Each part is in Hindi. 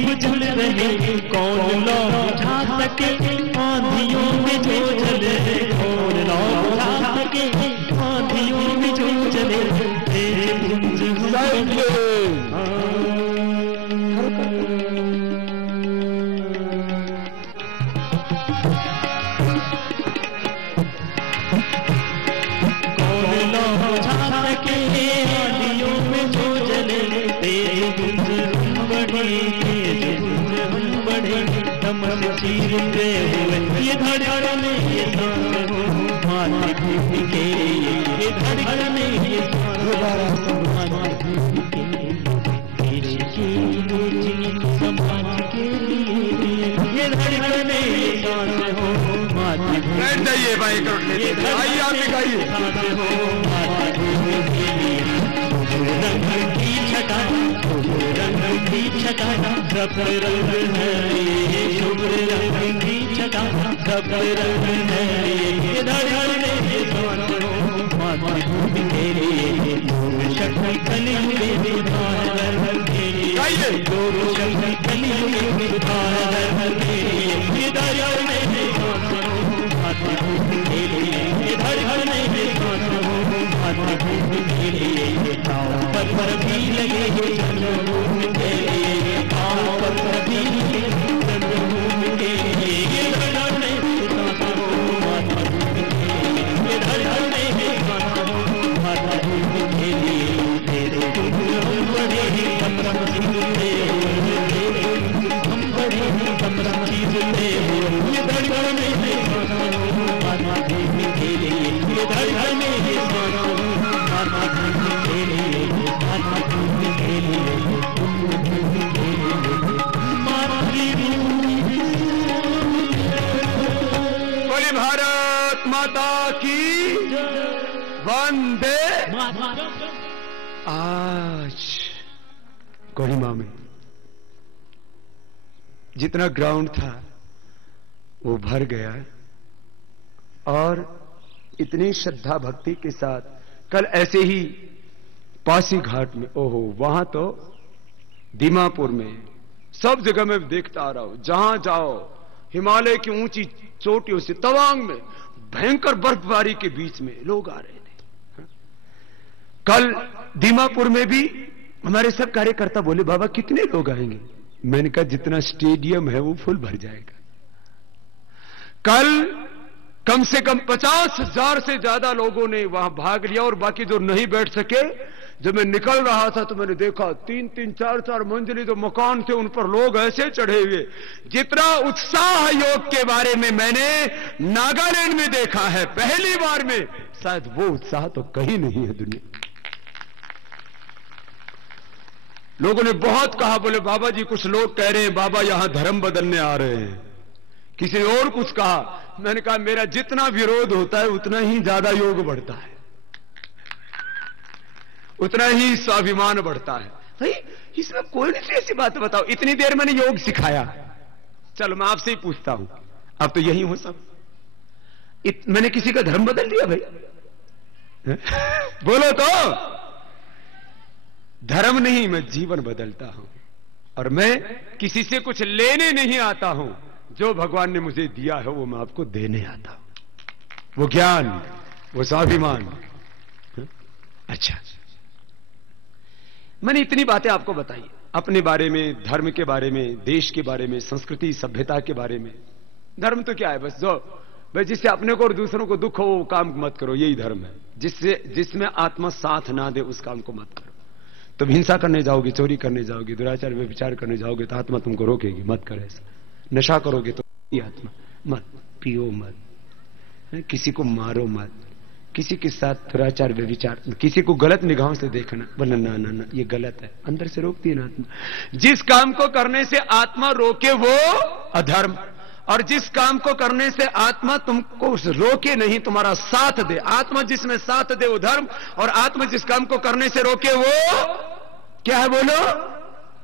बुझल रहे, कौन लौ बुझा सके आंधियों में जो चले, कौन लौ बुझा सके आंधियों में जो चले, तेज गुंज चीरते हुए ये धड़कन ये सांस हो मातृभूमि के, ये धड़कन ये सांस हो मातृभूमि के, देश की रोजी समाज के लिए, ये धड़कन ये सांस हो मातृभूमि, ये भाई आइए आप दिखाइए हो मातृभूमि के लिए, रंग की छटा रंग की छटा सब रंग है, शुभ रंग की छटा सब रंग है, ये धड़कन ये सांस हो मातृभूमि के लिए, शक्ति कलियुग विधान के लिए, शक्ति कलियुग विधान के लिए, ये धड़कन ये सांस हो मातृभूमि के लिए, ये धड़कन ये सांस हो मातृभूमि के लिए, पर भी लगे जन्मभूमि के लिए, पर भी लगे जन्मभूमि के लिए, ये धड़कन ये सांस हो मातृभूमि के लिए, ये धड़कन ये सांस हो मातृभूमि के लिए, तेरे हम बड़े कमरम जीते हम बड़े कमरम जीते, ये धड़कन ये सांस हो मातृभूमि के लिए, ये धड़कन ये सांस हो मातृभूमि के लिए, मातृभूमि के लिए, मातृभूमि के लिए, मातृभूमि। बोले भारत माता की वंदे। आज कोहिमा में जितना ग्राउंड था वो भर गया और इतनी श्रद्धा भक्ति के साथ कल ऐसे ही पासी घाट में, ओहो वहां तो दीमापुर में सब जगह मैं देखता आ रहा हूं, जहां जाओ हिमालय की ऊंची चोटियों से तवांग में भयंकर बर्फबारी के बीच में लोग आ रहे थे। कल दीमापुर में भी हमारे सब कार्यकर्ता बोले बाबा कितने लोग आएंगे, मैंने कहा जितना स्टेडियम है वो फुल भर जाएगा। कल कम से कम 50,000 से ज्यादा लोगों ने वहां भाग लिया और बाकी जो नहीं बैठ सके, जब मैं निकल रहा था तो मैंने देखा 3-3, 4-4 मंजिली जो मकान थे उन पर लोग ऐसे चढ़े हुए। जितना उत्साह योग के बारे में मैंने नागालैंड में देखा है पहली बार में, शायद वो उत्साह तो कहीं नहीं है दुनिया। लोगों ने बहुत कहा, बोले बाबा जी कुछ लोग कह रहे हैं बाबा यहां धर्म बदलने आ रहे हैं, किसी ने और कुछ कहा। मैंने कहा मेरा जितना विरोध होता है उतना ही ज्यादा योग बढ़ता है, उतना ही स्वाभिमान बढ़ता है। भाई इसमें कोई नहीं ऐसी बात बताओ, इतनी देर मैंने योग सिखाया, चलो मैं आपसे ही पूछता हूं, अब तो यही हो सब। मैंने किसी का धर्म बदल दिया भाई? बोलो तो। धर्म नहीं, मैं जीवन बदलता हूं और मैं किसी से कुछ लेने नहीं आता हूं, जो भगवान ने मुझे दिया है वो मैं आपको देने आता हूं, वो ज्ञान, वो स्वाभिमान। अच्छा, मैंने इतनी बातें आपको बताई अपने बारे में, धर्म के बारे में, देश के बारे में, संस्कृति सभ्यता के बारे में। धर्म तो क्या है, बस जो भाई जिससे अपने को और दूसरों को दुख हो वो काम मत करो, यही धर्म है। जिसमें आत्मा साथ ना दे उस काम को मत करो। तुम हिंसा करने जाओगे, चोरी करने जाओगे, दुराचार व्यभिचार करने जाओगे तो आत्मा तुमको रोकेगी, मत करो ऐसा। नशा करोगे तो आत्मा, मत पियो, मत किसी को मारो, मत किसी के साथ दुराचार व्यभिचार, किसी को गलत निगाहों से देखना, बोला ना ना ना ये गलत है, अंदर से रोकती है ना आत्मा। जिस काम को करने से आत्मा रोके वो अधर्म, और जिस काम को करने से आत्मा तुमको रोके नहीं, तुम्हारा साथ दे, आत्मा जिसमें साथ दे वो धर्म, और आत्मा जिस काम को करने से रोके वो क्या है, बोलो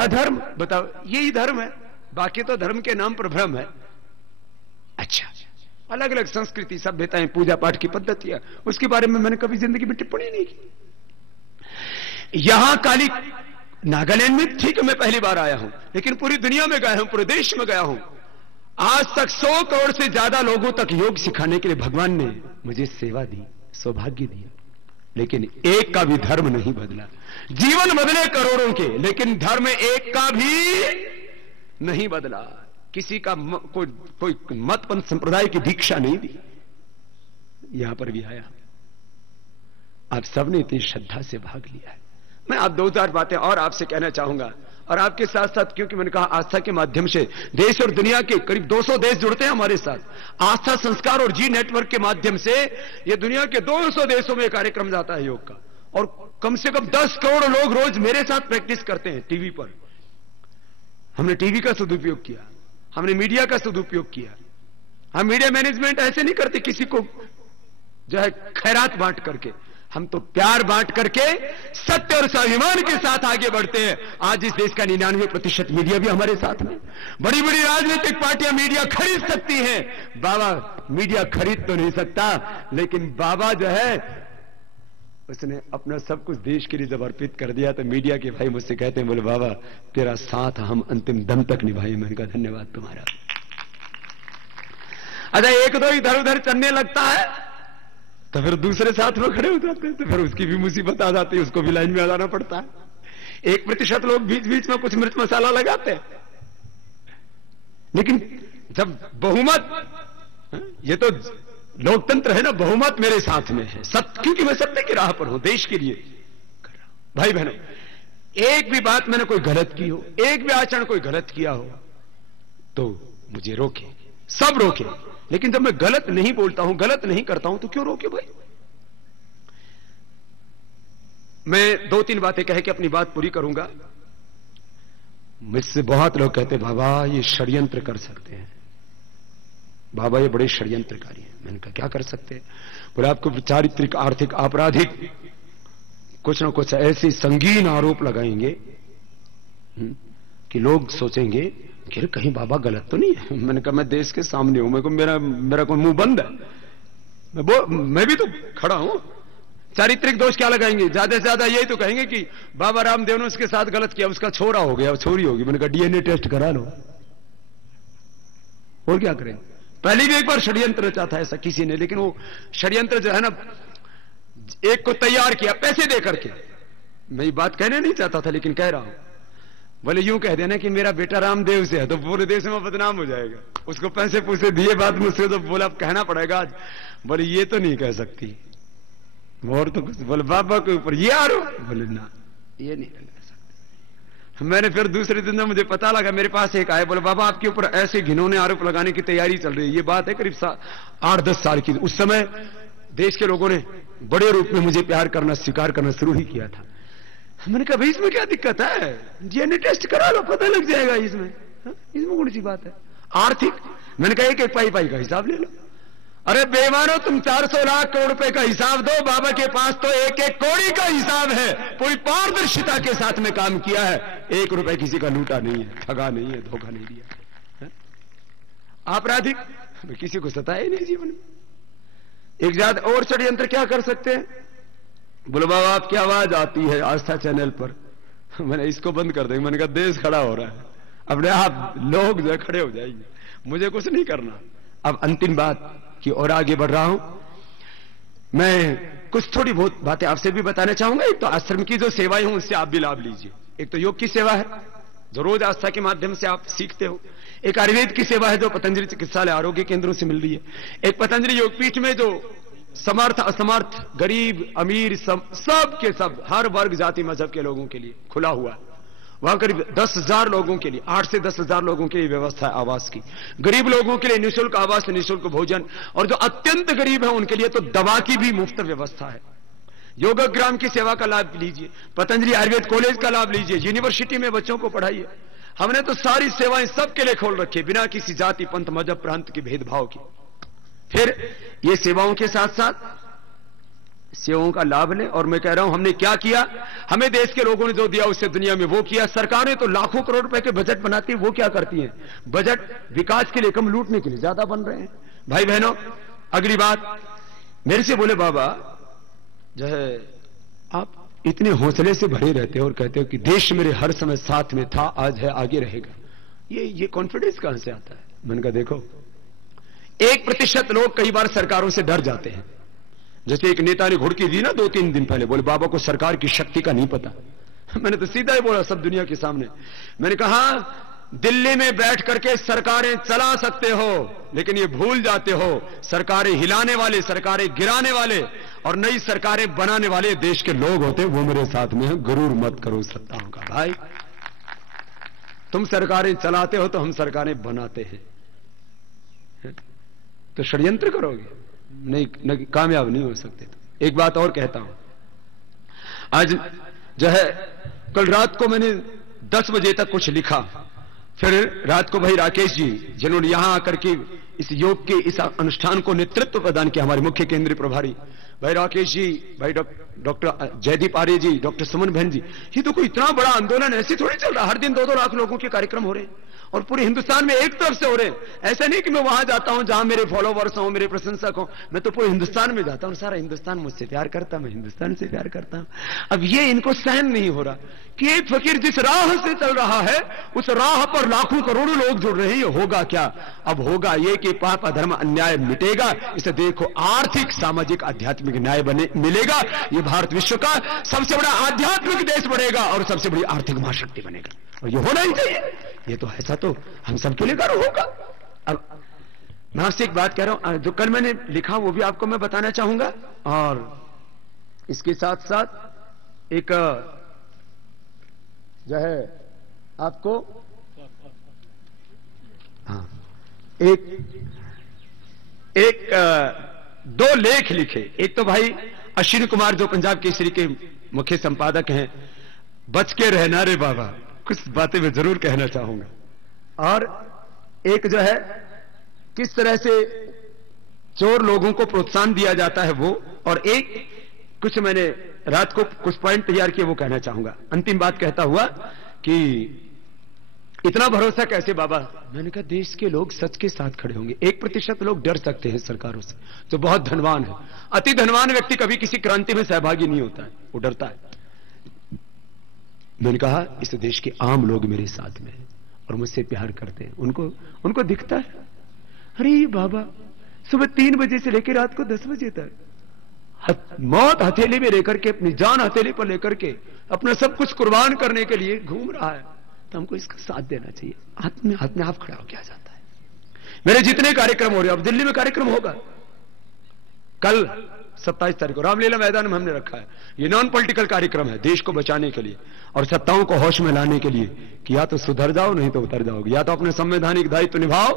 अधर्म। बताओ यही धर्म है, बाकी तो धर्म के नाम पर भ्रम है। अच्छा, अलग अलग संस्कृति सभ्यताएं, पूजा पाठ की पद्धतियां, उसके बारे में मैंने कभी जिंदगी में टिप्पणी नहीं की। यहां काली नागालैंड में ठीक है मैं पहली बार आया हूं, लेकिन पूरी दुनिया में गया हूं, पूरे देश में गया हूं। आज तक 100 करोड़ से ज्यादा लोगों तक योग सिखाने के लिए भगवान ने मुझे सेवा दी, सौभाग्य दिया, लेकिन एक का भी धर्म नहीं बदला। जीवन बदले करोड़ों के, लेकिन धर्म एक का भी नहीं बदला। किसी का कोई मत पंथ संप्रदाय की दीक्षा नहीं दी। यहां पर भी आया, आप सबने इतनी श्रद्धा से भाग लिया है। मैं आप 2-4 बातें और आपसे कहना चाहूंगा, और आपके साथ साथ, क्योंकि मैंने कहा आस्था के माध्यम से देश और दुनिया के करीब 200 देश जुड़ते हैं हमारे साथ। आस्था संस्कार और जी नेटवर्क के माध्यम से ये दुनिया के 200 देशों में कार्यक्रम जाता है योग का, और कम से कम 10 करोड़ लोग रोज मेरे साथ प्रैक्टिस करते हैं टीवी पर। हमने टीवी का सदुपयोग किया, हमने मीडिया का सदुपयोग किया। हम मीडिया मैनेजमेंट ऐसे नहीं करते किसी को जो है खैरात बांट करके, हम तो प्यार बांट करके सत्य और स्वाभिमान के साथ आगे बढ़ते हैं। आज इस देश का 99% मीडिया भी हमारे साथ में। बड़ी बड़ी राजनीतिक पार्टियां मीडिया खरीद सकती हैं, बाबा मीडिया खरीद तो नहीं सकता, लेकिन बाबा जो है उसने अपना सब कुछ देश के लिए जब अर्पित कर दिया, तो मीडिया के भाई मुझसे कहते हैं, बोले बाबा तेरा साथ हम अंतिम दम तक निभाए। मैंने कहा धन्यवाद तुम्हारा। अच्छा, एक दो इधर उधर चलने लगता है तो फिर दूसरे साथ में खड़े हो जाते हैं, तो फिर उसकी भी मुसीबत आ जाती है, उसको भी लाइन में आ जाना पड़ता है। 1% लोग बीच बीच में कुछ मिर्च मसाला लगाते हैं, लेकिन जब बहुमत, ये तो लोकतंत्र है ना, बहुमत मेरे साथ में है, सत्य, क्योंकि मैं सत्य की राह पर हूं, देश के लिए कर रहा हूं। भाई बहनों, एक भी बात मैंने कोई गलत की हो, एक भी आचरण कोई गलत किया हो, तो मुझे रोके, सब रोके। लेकिन जब मैं गलत नहीं बोलता हूं, गलत नहीं करता हूं, तो क्यों रोके भाई? मैं 2-3 बातें कह के अपनी बात पूरी करूंगा। मुझसे बहुत लोग कहते बाबा ये षड्यंत्र कर सकते हैं, बाबा ये बड़े षड्यंत्रकारी हैं। मैंने कहा क्या कर सकते हैं? बोले आपको चारित्रिक, आर्थिक, आपराधिक कुछ ना कुछ ऐसे संगीन आरोप लगाएंगे कि लोग सोचेंगे कि कहीं बाबा गलत तो नहीं है। मैंने कहा मैं देश के सामने हूं, मेरा कोई मुंह बंद है, मैं भी तो खड़ा हूं। चारित्रिक दोष क्या लगाएंगे? ज्यादा से ज्यादा यही तो कहेंगे कि बाबा रामदेव ने उसके साथ गलत किया, उसका छोरा हो गया, छोरी होगी। मैंने कहा डीएनए टेस्ट करा लो, और क्या करें? पहले भी एक बार षड्यंत्र रचा था ऐसा किसी ने, लेकिन वो षड्यंत्र जो है ना, एक को तैयार किया पैसे दे करके। मैं ये बात कहने नहीं चाहता था, लेकिन कह रहा हूं। बोले यूं कह देना कि मेरा बेटा रामदेव से है, तो पूरे देश में बदनाम हो जाएगा। उसको पैसे पूसे दिए बाद में उससे, तो बोला अब कहना पड़ेगा आज। बोले ये तो नहीं कह सकती, और तो कुछ। बोले बाबा के ऊपर ये आरोप? बोले ना, ये नहीं कह सकते। मैंने फिर दूसरे दिन मुझे पता लगा, मेरे पास एक आए, बोले बाबा आपके ऊपर ऐसे घिनौने आरोप लगाने की तैयारी चल रही है। ये बात है करीब 8-10 साल की। उस समय देश के लोगों ने बड़े रूप में मुझे प्यार करना, स्वीकार करना शुरू ही किया था। मैंने कहा भाई इसमें क्या दिक्कत है, डीएनए टेस्ट करा लो, पता लग जाएगा इसमें कौन सी बात है। आर्थिक, मैंने कहा एक पाई का हिसाब ले लो। अरे बेईमानो, तुम 400 लाख करोड़ रुपए का हिसाब दो, बाबा के पास तो 1-1 कौड़ी का हिसाब है। पूरी पारदर्शिता के साथ में काम किया है, 1 रुपए किसी का लूटा नहीं है, ठगा नहीं है, धोखा नहीं दिया। आपराधिक, किसी को सताया नहीं जीवन में। एक ज्यादा और षड्यंत्र क्या कर सकते हैं? बोलो बाबा आपकी आवाज आती है आस्था चैनल पर, मैंने इसको बंद कर देंगे। मैंने कहा देश खड़ा हो रहा है, अपने आप लोग जो खड़े हो जाएंगे, मुझे कुछ नहीं करना। अब अंतिम बात की और आगे बढ़ रहा हूं। मैं कुछ थोड़ी बहुत बातें आपसे भी बताना चाहूंगा। एक तो आश्रम की जो सेवाएं हैं उनसे आप भी लाभ लीजिए। एक तो योग की सेवा है जो रोज आस्था के माध्यम से आप सीखते हो। एक आयुर्वेद की सेवा है जो पतंजलि चिकित्सालय आरोग्य केंद्रों से मिल रही है। एक पतंजलि योगपीठ में जो समर्थ असमर्थ, गरीब अमीर, सब के सब, हर वर्ग जाति मजहब के लोगों के लिए खुला हुआ है। वहां करीब 10,000 लोगों के लिए, 8 से 10,000 लोगों के लिए व्यवस्था है आवास की। गरीब लोगों के लिए निःशुल्क आवास, निःशुल्क भोजन, और जो अत्यंत गरीब है उनके लिए तो दवा की भी मुफ्त व्यवस्था है। योगग्राम की सेवा का लाभ लीजिए, पतंजलि आयुर्वेद कॉलेज का लाभ लीजिए, यूनिवर्सिटी में बच्चों को पढ़ाइए। हमने तो सारी सेवाएं सबके लिए खोल रखी, बिना किसी जाति, पंथ, मजहब, प्रांत के भेदभाव की। फिर ये सेवाओं के साथ साथ सेवाओं का लाभ लें। और मैं कह रहा हूं हमने क्या किया, हमें देश के लोगों ने जो दिया उससे दुनिया में वो किया। सरकारें तो लाखों करोड़ रुपए के बजट बनाती है, वो क्या करती हैं? बजट विकास के लिए कम, लूटने के लिए ज्यादा बन रहे हैं। भाई बहनों, अगली बात मेरे से बोले बाबा जो है आप इतने हौसले से भरे रहते हो और कहते हो कि देश मेरे हर समय साथ में था, आज है, आगे रहेगा। ये कॉन्फिडेंस कहां से आता है? मैंने कहा देखो, 1% लोग कई बार सरकारों से डर जाते हैं। जैसे एक नेता ने घुड़की दी ना 2-3 दिन पहले, बोले बाबा को सरकार की शक्ति का नहीं पता। मैंने तो सीधा ही बोला सब दुनिया के सामने, मैंने कहा दिल्ली में बैठ करके सरकारें चला सकते हो, लेकिन ये भूल जाते हो सरकारें हिलाने वाले, सरकारें गिराने वाले और नई सरकारें बनाने वाले देश के लोग होते, वो मेरे साथ में हैं। गुरूर मत करो सत्ताओं का। भाई तुम सरकारें चलाते हो तो हम सरकारें बनाते हैं, तो षड्यंत्र करोगे नहीं, कामयाब नहीं हो सकते। तो एक बात और कहता हूं, आज जो है कल रात को मैंने 10 बजे तक कुछ लिखा, फिर रात को भाई राकेश जी जिन्होंने यहां आकर के इस योग के इस अनुष्ठान को नेतृत्व प्रदान किया, हमारे मुख्य केंद्रीय प्रभारी भाई राकेश जी, भाई डॉक्टर जयदीप आर्य जी, डॉक्टर सुमन बहन जी, ये तो कोई इतना बड़ा आंदोलन ऐसे थोड़ी चल रहा। हर दिन 2-2 लाख लोगों के कार्यक्रम हो रहे हैं और पूरे हिंदुस्तान में एक तरफ से हो रहे हैं। ऐसा नहीं कि मैं वहां जाता हूं जहां मेरे फॉलोवर्स हों, मेरे प्रशंसक हों, मैं तो पूरे हिंदुस्तान में जाता हूं। सारा हिंदुस्तान मुझसे प्यार करता, मैं हिंदुस्तान से प्यार करता हूं। अब ये इनको सहन नहीं हो रहा कि एक फकीर जिस राह से चल रहा है उस राह पर लाखों करोड़ों लोग जुड़ रहे हैं। ये होगा क्या? अब होगा ये कि पाप अधर्म अन्याय मिटेगा। इसे देखो, आर्थिक सामाजिक आध्यात्मिक न्याय मिलेगा। ये भारत विश्व का सबसे बड़ा आध्यात्मिक देश बनेगा और सबसे बड़ी आर्थिक महाशक्ति बनेगा, और ये होना ही चाहिए। ये तो ऐसा तो हम सबके लिए गर्व होगा। अब मैं आपसे एक बात कह रहा हूं, जो कल मैंने लिखा वो भी आपको मैं बताना चाहूंगा, और इसके साथ साथ एक जो है आपको एक 2 लेख लिखे। एक तो भाई अश्विनी कुमार जो पंजाब केसरी के मुख्य संपादक हैं, बच के रहना रे बाबा, कुछ बातें मैं जरूर कहना चाहूंगा। और एक जो है किस तरह से चोर लोगों को प्रोत्साहन दिया जाता है वो, और एक कुछ मैंने रात को कुछ पॉइंट तैयार किए वो कहना चाहूंगा। अंतिम बात कहता हुआ कि इतना भरोसा कैसे बाबा? मैंने कहा देश के लोग सच के साथ खड़े होंगे। 1% लोग डर सकते हैं सरकारों से, जो बहुत धनवान है। अति धनवान व्यक्ति कभी किसी क्रांति में सहभागी नहीं होता है, वो डरता है। मैंने कहा इस देश के आम लोग मेरे साथ में हैं और मुझसे प्यार करते हैं, उनको दिखता है। अरे बाबा सुबह 3 बजे से लेकर रात को 10 बजे तक मौत हथेली में लेकर के, अपनी जान हथेली पर लेकर के अपना सब कुछ कुर्बान करने के लिए घूम रहा है, तो हमको इसका साथ देना चाहिए। हाथ में आप खड़ा हो क्या जाता है। मेरे जितने कार्यक्रम हो रहे हैं, अब दिल्ली में कार्यक्रम होगा कल 27 तारीख को रामलीला मैदान में हमने रखा है। ये नॉन पॉलिटिकल कार्यक्रम है, देश को बचाने के लिए और सत्ताओं को होश में लाने के लिए कि या तो सुधर जाओ नहीं तो उतर जाओगे, या तो अपने संवैधानिक दायित्व निभाओ,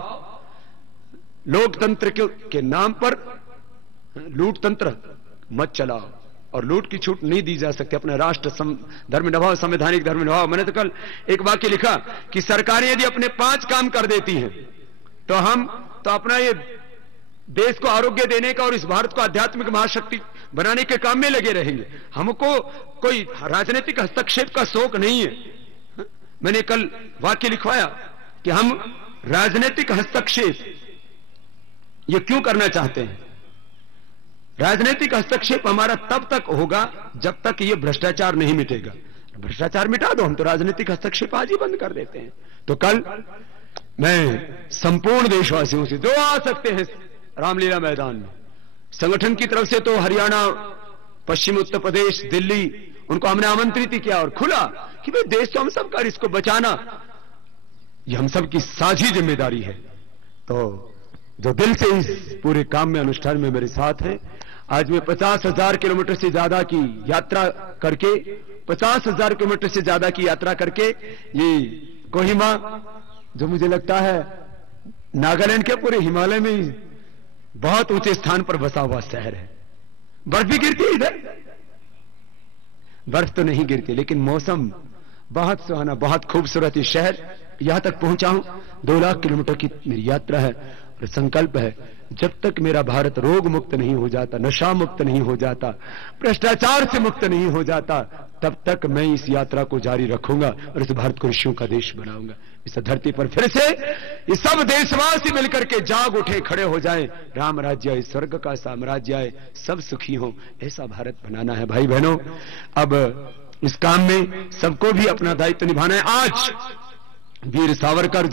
लोकतंत्र के नाम पर लूटतंत्र मत चलाओ, और लूट की छूट नहीं दी जा सकती। अपने राष्ट्र धर्म निभाओ, संवैधानिक धर्म निभाओ। मैंने तो कल एक वाक्य लिखा कि सरकारें यदि अपने 5 काम कर देती हैं तो हम तो अपना ये देश को आरोग्य देने का और इस भारत को आध्यात्मिक महाशक्ति बनाने के काम में लगे रहेंगे। हमको कोई राजनीतिक हस्तक्षेप का शौक नहीं है। मैंने कल वाक्य लिखवाया कि हम राजनीतिक हस्तक्षेप ये क्यों करना चाहते हैं। राजनीतिक हस्तक्षेप हमारा तब तक होगा जब तक ये भ्रष्टाचार नहीं मिटेगा। भ्रष्टाचार मिटा दो, हम तो राजनीतिक हस्तक्षेप आज ही बंद कर देते हैं। तो कल मैं संपूर्ण देशवासियों से जो आ सकते हैं रामलीला मैदान में, संगठन की तरफ से तो हरियाणा, पश्चिम उत्तर प्रदेश, दिल्ली, उनको हमने आमंत्रित किया और खुला कि भाई देश तो हम सबका, इसको बचाना ये हम सबकी साझी जिम्मेदारी है। तो जो दिल से इस पूरे काम में, अनुष्ठान में मेरे साथ है, आज मैं 50,000 किलोमीटर से ज्यादा की यात्रा करके, 50,000 किलोमीटर से ज्यादा की यात्रा करके ये कोहिमा, जो मुझे लगता है नागालैंड के पूरे हिमालय में बहुत ऊंचे स्थान पर बसा हुआ शहर है। बर्फ भी गिरती है इधर, बर्फ तो नहीं गिरती, लेकिन मौसम बहुत सुहाना, बहुत खूबसूरत ये शहर। यहां तक पहुंचा हूं, 2 लाख किलोमीटर की मेरी यात्रा है और संकल्प है जब तक मेरा भारत रोग मुक्त नहीं हो जाता, नशा मुक्त नहीं हो जाता, भ्रष्टाचार से मुक्त नहीं हो जाता, तब तक मैं इस यात्रा को जारी रखूंगा और इस भारत को ऋषियों का देश बनाऊंगा। इस धरती पर फिर से ये सब देशवासी मिलकर के जाग उठे, खड़े हो जाएं, राम राज्य आए, स्वर्ग का साम्राज्य आए, सब सुखी हो, ऐसा भारत बनाना है। भाई बहनों, अब इस काम में सबको भी अपना दायित्व निभाना है। आज वीर सावरकर